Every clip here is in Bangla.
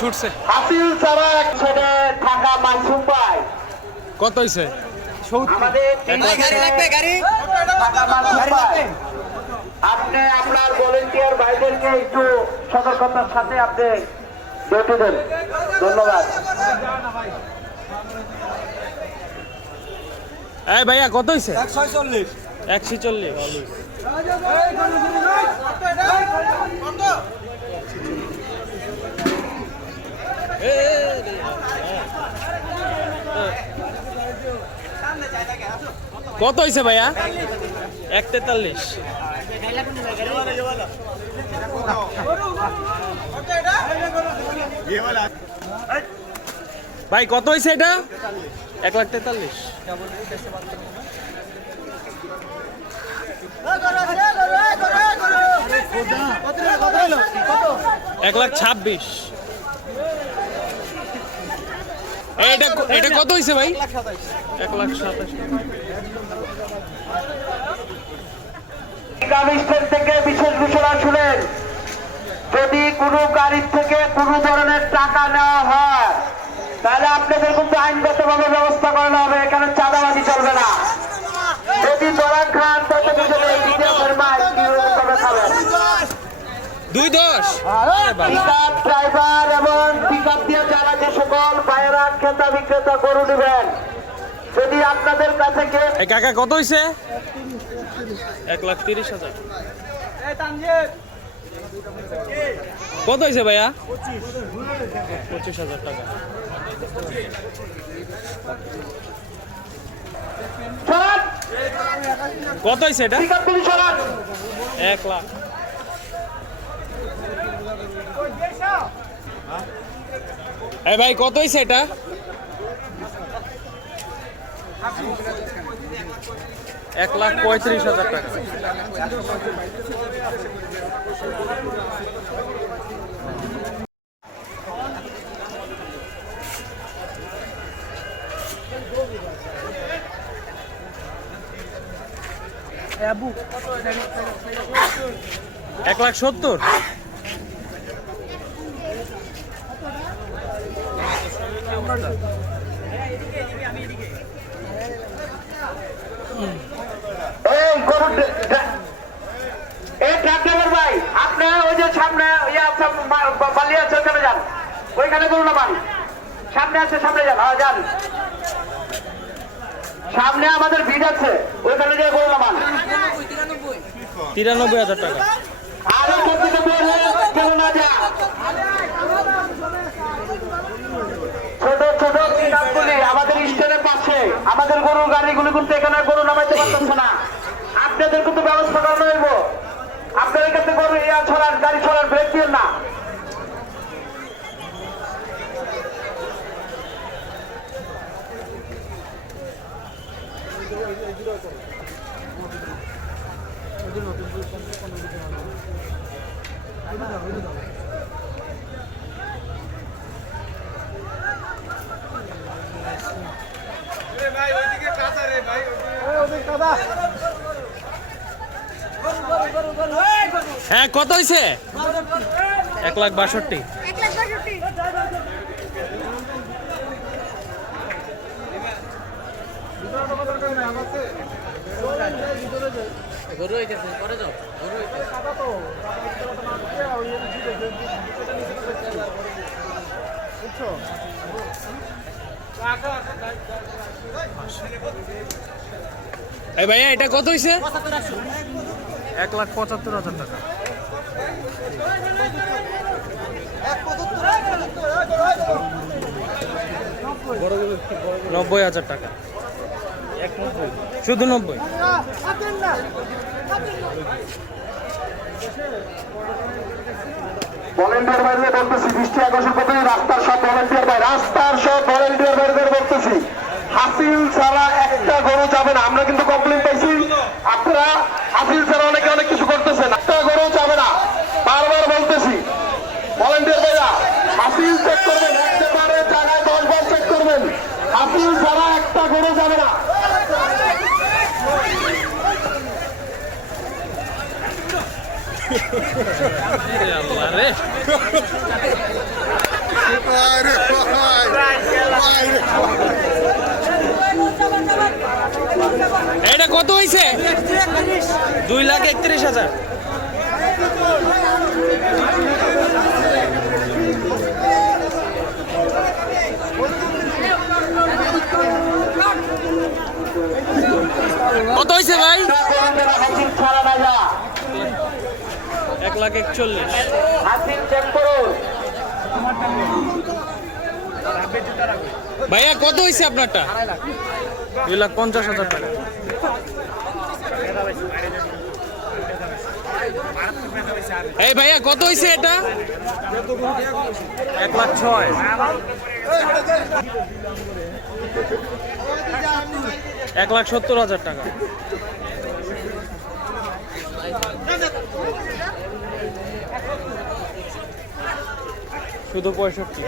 ছুটছে হাসিল ছাড়া একসাথে থাকা মানসুম ভাই কত হইছে? আমাদের থাকা মানসুম ভাই, আপনি আপনার ভলেন্টিয়ার ভাইদেরকে একটু সতর্কতার সাথে আপনি ডিউটি দেন। ধন্যবাদ। এই ভাইয়া কত হইছে? 146 146। কত হইছে ভাইয়া? 143। ভাই কত হইছে এটা? 143। 126। এটা কত হইছে ভাই? 127। থেকে বিশেষ ঘোষণা শুনেন, যদি কোনো গাড়ির থেকে কোনো ধরনের টাকা নেওয়া হয় তাহলে আপনাদের কিন্তু আইনগতভাবে ব্যবস্থা করানো হবে। এখানে চাঁদাবাজি চলবে না। যদি ধরা খান তাহলে খাবেন। 2-10 পিকআপ ড্রাইভার এবং পিকআপ দিয়ে যারা যে সকল ভাইয়েরা ক্রেতা বিক্রেতা গরু নেবেন, যদি আপনাদের কাছে এই কাকা কত হইছে? 130,000। কত হইছে ভাইয়া? 25,000 টাকা। কত হইছে এটা? 1 লাখ। এই ভাই কত হইছে এটা? 1,35,000 টাকা। এক লাখ 70। ভাই আপনি ওই যে সামনে বালি আছে ওইখানে যান, ওইখানে করুন না মান সামনে আছে, সামনে যান। হ্যাঁ যান, সামনে আমাদের ভিড় আছে, ওইখানে গিয়ে করুন না মান। 93,000 টাকা। আরো কেন না যা ছোট ছোট পিকআপগুলি আমাদের স্ট্যান্ডের পাশে, আমাদের গরুর গাড়িগুলি কিন্তু এখানে গরু নামাইতে পারতেছে না। আপনাদের কিন্তু ব্যবস্থা করানো হইব। আপনাদের কাছে গরু ছড়ার গাড়ি ছড়ার ব্রেক দিন না। হ্যাঁ কত হয়েছে? 1,62,000। এই ভাইয়া এটা কত হয়েছে? 1,75,000 টাকা। 90,000 টাকা। শুধু 90। ভলেন্টিয়ার ভাইদের বলতেছি, দৃষ্টি আকর্ষণ করতে রাস্তার সব ভলেন্টিয়ার ভাই, রাস্তার সব ভলেন্টিয়ার ভাইদের বলতেছি, হাসিল ছাড়া একটা গরু যাবে না। আমরা কিন্তু কমপ্লেন পাইছি, আপনারা হাসিল ছাড়া অনেকে অনেক কিছু করতেছেন, একটা গরু যাবে না। বারবার বলতেছি ভলেন্টিয়ার ভাইরা, হাসিল চেক করবেন, একেবারে জায়গায় 10 বার চেক করবেন। হাসিল ছাড়া একটা গরু যাবে না। আল্লাহ রে, এটা কত হয়েছে? 2,31,000। কত হয়েছে ভাই? 1,41,000। ভাইয়া কত হয়েছে আপনারটা? 2,50,000 টাকা। এই ভাইয়া কত হয়েছে এটা? 1,06,000। 1,70,000 টাকা। শুধু 65।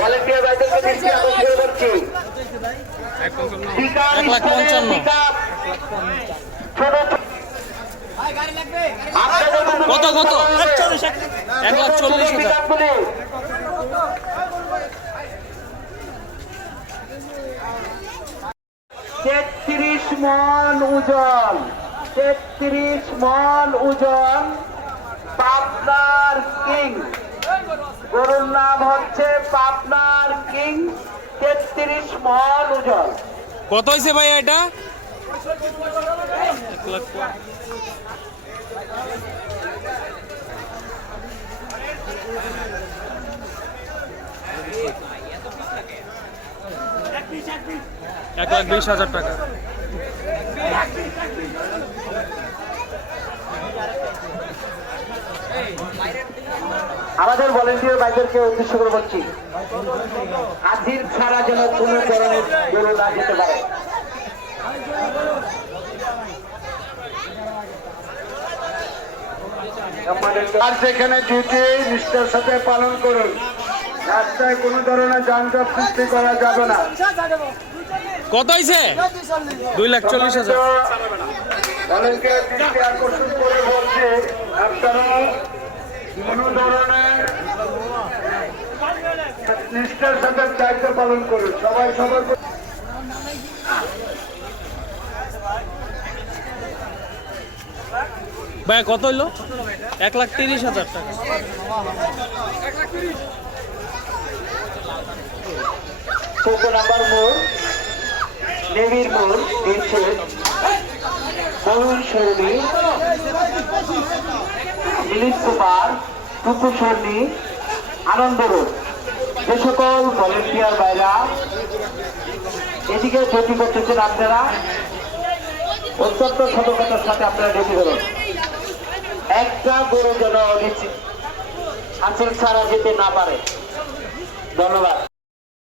ভলান্টিয়ার ভাইদেরকে দৃষ্টি আকর্ষণ করছি। 1,55,000। কত কত? 1,40,000। 33 মণ ওজন, 33 মণ ওজন পাবনার কিং। গরুর নাম হচ্ছে পাবনার কিং, 33 মণ ওজন। কত হয়েছে ভাই এটা? 1,20,000 টাকা। আমাদের ভলান্টিয়ার ভাইদেরকে উদ্দেশ্য করে বলছি, হাজির ছাড়া যেন কোনো ধরনের গরু না যেতে পারে। আর যেখানে ডিউটি নিষ্ঠার সাথে পালন করুন, রাস্তায় কোনো ধরনের যানজট সৃষ্টি করা যাবে না। কত হয়েছে? 2,40,000। অনেকে দৃষ্টি আকর্ষণ করে বলছে, আপনারা কোনো ধরনের নিষ্ঠার সাথে দায়িত্ব পালন করুন। সবাই সবার ভাই কত হইলো? 1,30,000 টাকা। চৌদ্দ নাম্বার মোড়, নেভির মোড়, দিচ্ছে ময়ূর সরণি, দিলীপ সুপার, টুকু সরণি, আনন্দ রোড। যে সকল ভলেন্টিয়ার ভাইরা এদিকে ডিউটি করতেছেন, আপনারা অত্যন্ত সতর্কতার সাথে আপনারা ডিউটি করুন। একটা গরু যেন হাসিল ছাড়া যেতে না পারে। ধন্যবাদ।